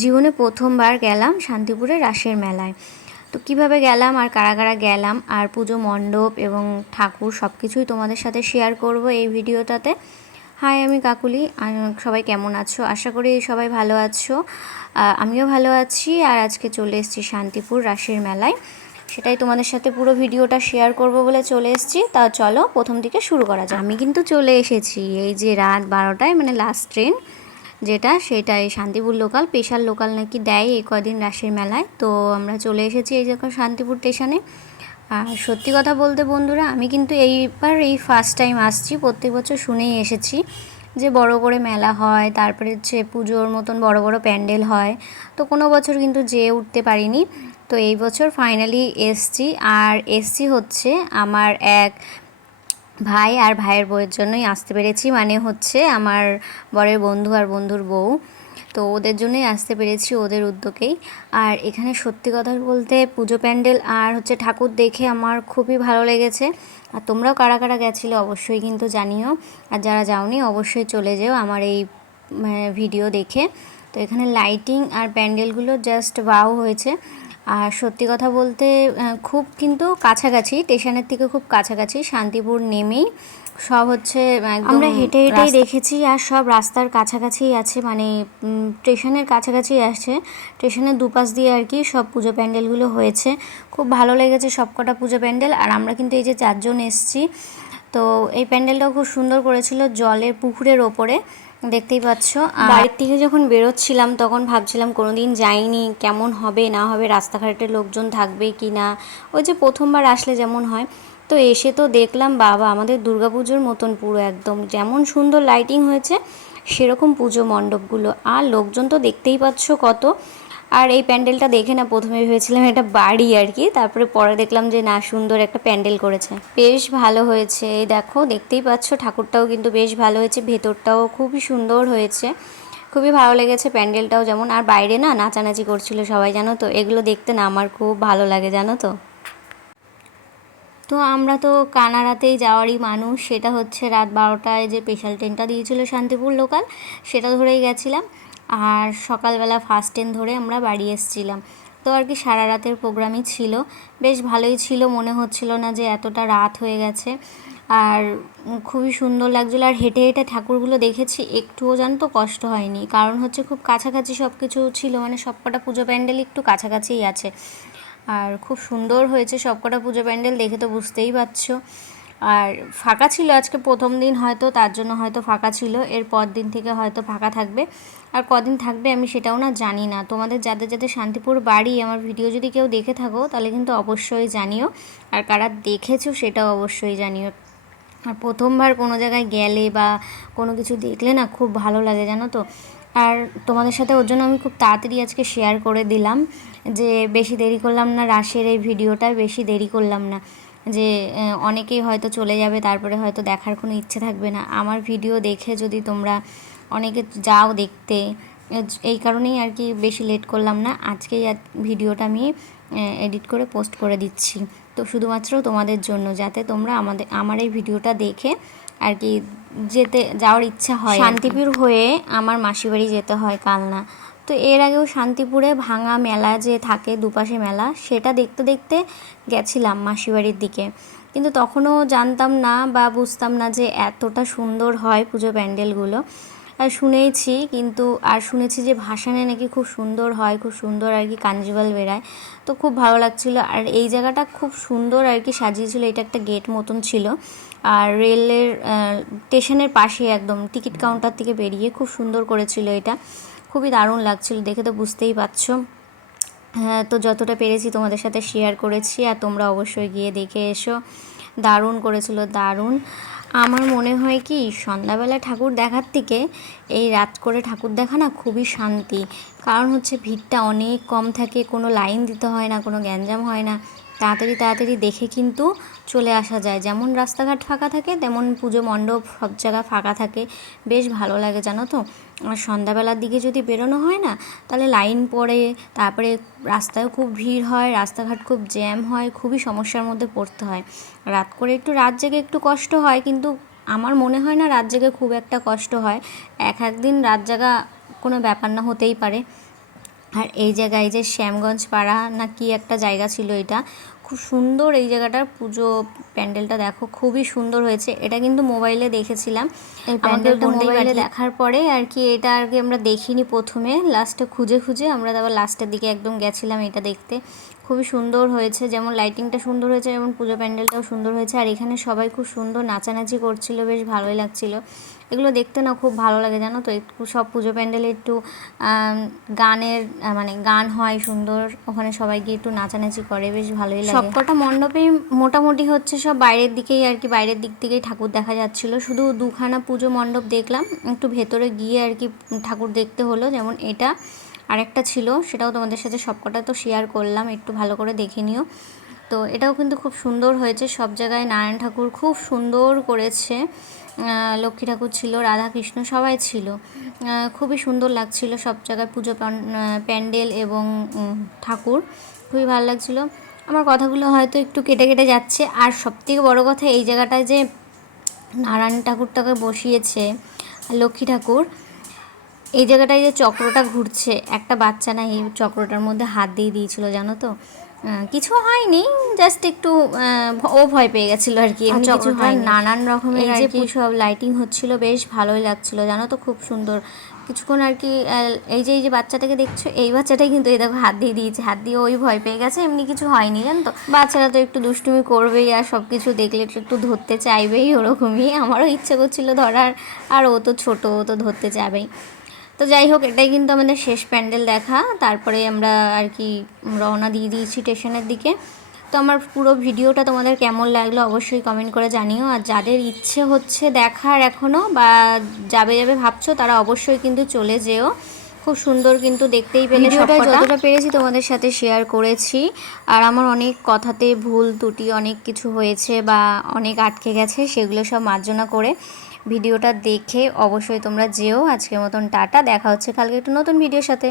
জীবনে প্রথমবার গেলাম শান্তিপুরে রাসের মেলায়। তো কীভাবে গেলাম, আর কারা কারা গেলাম, আর পুজো মণ্ডপ এবং ঠাকুর সব কিছুই তোমাদের সাথে শেয়ার করব এই ভিডিওটাতে। হাই আমি কাকুলি। সবাই কেমন আছো? আশা করি সবাই ভালো আছো। আমিও ভালো আছি। আর আজকে চলে এসেছি শান্তিপুর রাসের মেলায়। সেটাই তোমাদের সাথে পুরো ভিডিওটা শেয়ার করব বলে চলে এসেছি। তা চলো, প্রথম থেকে শুরু করা যাক। আমি কিন্তু চলে এসেছি। এই যে রাত বারোটায় মানে লাস্ট ট্রেন যেটা, সেটা এই শান্তিপুর লোকাল স্পেশাল লোকাল নাকি দেয় এই কদিন রাসের মেলায়। তো আমরা চলে এসেছি এই যখন শান্তিপুর স্টেশনে আর সত্যি কথা বলতে বন্ধুরা, আমি কিন্তু এইবার এই ফার্স্ট টাইম আসছি, প্রত্যেক বছর শুনেই এসেছি যে বড় করে মেলা হয়, তারপরে হচ্ছে পুজোর মতন বড় বড় প্যান্ডেল হয়। তো কোনো বছর কিন্তু যেয়ে উঠতে পারিনি। তো এই বছর ফাইনালি এসছি। আর এসছি হচ্ছে আমার এক ভাই আর ভাইয়ের বউয়ের জন্যই আসতে পেরেছি। মানে হচ্ছে আমার বরের বন্ধু আর বন্ধুর বউ। তো ওদের জন্যই আসতে পেরেছি ওদের উদ্যোগেই। আর এখানে সত্যি কথা বলতে পুজো প্যান্ডেল আর হচ্ছে ঠাকুর দেখে আমার খুবই ভালো লেগেছে। আর তোমরাও কারা কারা গেছিলে অবশ্যই কিন্তু জানিও। আর যারা যাওনি অবশ্যই চলে যেও আমার এই ভিডিও দেখে। তো এখানে লাইটিং আর প্যান্ডেলগুলো জাস্ট ওয়াও হয়েছে। আর সত্যি কথা বলতে খুব কিন্তু কাছাকাছি স্টেশনের থেকে খুব কাছাকাছি শান্তিপুর নেমেই সব হচ্ছে একদম আমরা হেঁটে হেঁটেই দেখেছি আর সব রাস্তার কাছাকাছিই আছে মানে স্টেশনের কাছাকাছি আছে স্টেশনের দুপাশ দিয়ে আর কি সব পুজো প্যান্ডেলগুলো হয়েছে। খুব ভালো লেগেছে সব কটা পুজো প্যান্ডেল আর আমরা কিন্তু এই যে চারজন এসছি তো এই প্যান্ডেলটাও খুব সুন্দর করেছিল জলের পুকুরের ওপরে। দেখতেই পাচ্ছ। বাড়ির থেকে যখন বেরোচ্ছিলাম, তখন ভাবছিলাম কোনোদিন যাইনি, কেমন হবে, না হবে, রাস্তাঘাটে লোকজন থাকবে কি না? ওই যে প্রথমবার আসলে যেমন হয়। তো এসে তো দেখলাম, বাবা, আমাদের দুর্গাপুজোর মতন পুরো একদম। যেমন সুন্দর লাইটিং হয়েছে, সেরকম পুজো মণ্ডপগুলো। আর লোকজন তো দেখতেই পাচ্ছ কত। আর এই প্যান্ডেলটা দেখে না প্রথমে ভেবেছিলাম এটা বাড়ি আর কি, তারপরে পরে দেখলাম যে না, সুন্দর একটা প্যান্ডেল করেছে। বেশ ভালো হয়েছে। এই দেখো, দেখতেই পাচ্ছ ঠাকুরটাও কিন্তু বেশ ভালো হয়েছে, ভেতরটাও খুবই সুন্দর হয়েছে। খুবই ভালো লেগেছে প্যান্ডেলটাও যেমন। আর বাইরে না নাচানাচি করছিল সবাই, জানো তো? এগুলো দেখতে না আমার খুব ভালো লাগে, জানো তো? তো আমরা তো কানাড়াতেই যাওয়ারই মানুষ। সেটা হচ্ছে রাত বারোটায় যে স্পেশাল ট্রেনটা দিয়েছিল শান্তিপুর লোকাল সেটা ধরেই গেছিলাম। আর সকালবেলা ফার্স্ট ট্রেন ধরে আমরা বাড়ি এসেছিলাম। তো আর কি সারা রাতের প্রোগ্রামই ছিল। বেশ ভালোই ছিল, মনে হচ্ছিল না যে এতটা রাত হয়ে গেছে। আর খুবই সুন্দর লাগছিল। আর হেঁটে হেঁটে ঠাকুরগুলো দেখেছি, একটুও জানতো কষ্ট হয়নি। কারণ হচ্ছে খুব কাছাকাছি সব কিছু ছিল মানে সবকটা পুজো প্যান্ডেল একটু কাছাকাছিই আছে। আর খুব সুন্দর হয়েছে সবকটা পুজো প্যান্ডেল, দেখে তো বুঝতেই পারছ। আর ফাঁকা ছিল আজকে প্রথম দিন, হয়তো তার জন্য হয়তো ফাঁকা ছিল, এর পর দিন থেকে হয়তো ফাঁকা থাকবে। আর কদিন থাকবে আমি সেটাও না জানি না। তোমাদের যাদের যাদের শান্তিপুর বাড়ি, আমার ভিডিও যদি কেউ দেখে থাকো, তাহলে কিন্তু অবশ্যই জানিও। আর কারা দেখেছ সেটাও অবশ্যই জানিও। আর প্রথমবার কোনো জায়গায় গেলে বা কোনো কিছু দেখলে না খুব ভালো লাগে, জানো তো? আর তোমাদের সাথে ওর জন্য আমি খুব তাড়াতাড়ি আজকে শেয়ার করে দিলাম যে বেশি দেরি করলাম না, রাশের এই ভিডিওটা বেশি দেরি করলাম না। যে অনেকেই হয়তো চলে যাবে, তারপরে হয়তো দেখার কোনো ইচ্ছে থাকবে না। আমার ভিডিও দেখে যদি তোমরা অনেকে যাও দেখতে এই কারণেই আর কি বেশি লেট করলাম না। আজকেই ভিডিওটা আমি এডিট করে পোস্ট করে দিচ্ছি। তো শুধুমাত্র তোমাদের জন্য, যাতে তোমরা আমাদের, আমার এই ভিডিওটা দেখে আর কি যেতে, যাওয়ার ইচ্ছা হয় শান্তিপুর হয়ে আমার মাসি বাড়ি যেতে হয় কালনা। তো এর আগেও শান্তিপুরে ভাঙা মেলা যে থাকে, দুপাশে মেলা, সেটা দেখতে দেখতে গেছিলাম মাসিবাড়ির দিকে। কিন্তু তখনও জানতাম না বা বুঝতাম না যে এতটা সুন্দর হয় পুজো প্যান্ডেলগুলো। আর শুনেইছি, কিন্তু আর শুনেছি যে ভাসানে নাকি খুব সুন্দর হয়, খুব সুন্দর আর কি কাঞ্জিবাল বেরায় তো খুব ভালো লাগছিল। আর এই জায়গাটা খুব সুন্দর আর কি সাজিয়েছিল, এটা একটা গেট মতন ছিল। আর রেলের স্টেশনের পাশে একদম, টিকিট কাউন্টার থেকে বেরিয়ে খুব সুন্দর করেছিল এটা। খুবই দারুণ লাগছিল, দেখে তো বুঝতেই পারছ। হ্যাঁ তো যতটা পেরেছি তোমাদের সাথে শেয়ার করেছি, আর তোমরা অবশ্যই গিয়ে দেখে এসো। দারুণ করেছিল, দারুণ। আমার মনে হয় কি, সন্ধ্যাবেলা ঠাকুর দেখার থেকে এই রাত করে ঠাকুর দেখা না খুবই শান্তি। কারণ হচ্ছে ভিড়টা অনেক কম থাকে, কোনো লাইন দিতে হয় না, কোনো গ্যাঞ্জাম হয় না। তাড়াতাড়ি তাড়াতাড়ি দেখে কিন্তু চলে আসা যায়। যেমন রাস্তাঘাট ফাঁকা থাকে, তেমন পুজো মণ্ডপ সব জায়গা ফাঁকা থাকে। বেশ ভালো লাগে, জানো তো? আর সন্ধ্যাবেলার দিকে যদি বেরোনো হয় না, তাহলে লাইন পড়ে, তারপরে রাস্তায় খুব ভিড় হয়, রাস্তাঘাট খুব জ্যাম হয়, খুবই সমস্যার মধ্যে পড়তে হয়। রাত করে একটু, রাত জেগে একটু কষ্ট হয়, কিন্তু আমার মনে হয় না রাত জেগে খুব একটা কষ্ট হয়। এক, একদিন রাত জাগা কোনো ব্যাপার না, হতেই পারে। আর এই জায়গায় যে শ্যামগঞ্জ পাড়া না কি একটা জায়গা ছিল এটা খুব সুন্দর এই জায়গাটার পুজো প্যান্ডেলটা দেখো খুবই সুন্দর হয়েছে। এটা কিন্তু মোবাইলে দেখেছিলাম। এই প্যান্ডেলটা মোবাইলে দেখার পরে আর কি এটা আর কি আমরা দেখিনি প্রথমে লাস্টে খুঁজে খুঁজে আমরা তারপর লাস্টের দিকে একদম গেছিলাম এটা দেখতে। খুবই সুন্দর হয়েছে যেমন লাইটিংটা সুন্দর হয়েছে যেমন পুজো প্যান্ডেলটাও সুন্দর হয়েছে। আর এখানে সবাই খুব সুন্দর নাচানাচি করছিল বেশ ভালোই লাগছিল। এগুলো দেখতে না খুব ভালো লাগে, জানো তো? একটু সব পুজো প্যান্ডেলে একটু গানের মানে গান হয় সুন্দর, ওখানে সবাই গিয়ে একটু নাচানাচি করে, বেশ ভালোই লাগে। সবকটা মণ্ডপেই মোটামুটি হচ্ছে সব বাইরের দিকেই আর কি, বাইরের দিক থেকেই ঠাকুর দেখা যাচ্ছিল। শুধু দুখানা পুজো মণ্ডপ দেখলাম, একটু ভেতরে গিয়ে আর কি ঠাকুর দেখতে হলো, যেমন এটা। আরেকটা ছিল, সেটাও তোমাদের সাথে সবকটা তো শেয়ার করলাম, একটু ভালো করে দেখে নিও। তো এটাও কিন্তু খুব সুন্দর হয়েছে, সব জায়গায় নারায়ণ ঠাকুর খুব সুন্দর করেছে। লক্ষ্মী ঠাকুর ছিল, রাধাকৃষ্ণ সবাই ছিল। খুবই সুন্দর লাগছিল সব জায়গায় পুজো প্যান্ডেল এবং ঠাকুর। খুবই ভালো লাগছিল। আমার কথাগুলো হয়তো একটু কেটে কেটে যাচ্ছে। আর সবথেকে বড় কথা এই জায়গাটায় যে নারায়ণ ঠাকুরটাকে বসিয়েছে লক্ষ্মী ঠাকুর, এই জায়গাটায় যে চক্রটা ঘুরছে, একটা বাচ্চা না, এই চক্রটার মধ্যে হাত দিয়ে দিয়েছিল, জানো তো? কিছু হয়নি জাস্ট একটু ও ভয় পেয়ে গেছিল আর কি চক্রটা নানান রকমের আর কি। সব লাইটিং হচ্ছিল বেশ ভালোই লাগছিল জানো তো খুব সুন্দর। কিছুক্ষণ আর কি এই যে এই যে বাচ্চাটাকে দেখছ এই বাচ্চাটাই কিন্তু এই দেখো হাত দিয়ে দিয়েছে হাত দিয়ে ওই ভয় পেয়ে গেছে এমনি কিছু হয়নি জানো তো। বাচ্চারা তো একটু দুষ্টুমি করবেই আর সব কিছু দেখলে একটু ধরতে চাইবেই ওরকমই আমারও ইচ্ছে করছিল ধরার আর ও তো ছোটো ও তো ধরতে চাবেই তো যাই হোক এটাই কিন্তু আমাদের শেষ প্যান্ডেল দেখা। তারপরে আমরা আর কি রওনা দিয়ে দিয়েছি স্টেশনের দিকে। তো আমার পুরো ভিডিওটা তোমাদের কেমন লাগল অবশ্যই কমেন্ট করে জানিও। আর যাদের ইচ্ছে হচ্ছে দেখার এখনও বা যাবে যাবে ভাবছ তারা অবশ্যই কিন্তু চলে যেও। খুব সুন্দর কিন্তু দেখতেই পেলে ভিডিওটা যতটা পেরেছি তোমাদের সাথে শেয়ার করেছি। আর আমার অনেক কথাতে ভুল ত্রুটি অনেক কিছু হয়েছে বা অনেক আটকে গেছে সেগুলো সব মার্জনা করে ভিডিওটা দেখে অবশ্যই তোমরা যেও। আজকের মতন টাটা, দেখা হচ্ছে কালকে একটু নতুন ভিডিওর সাথে।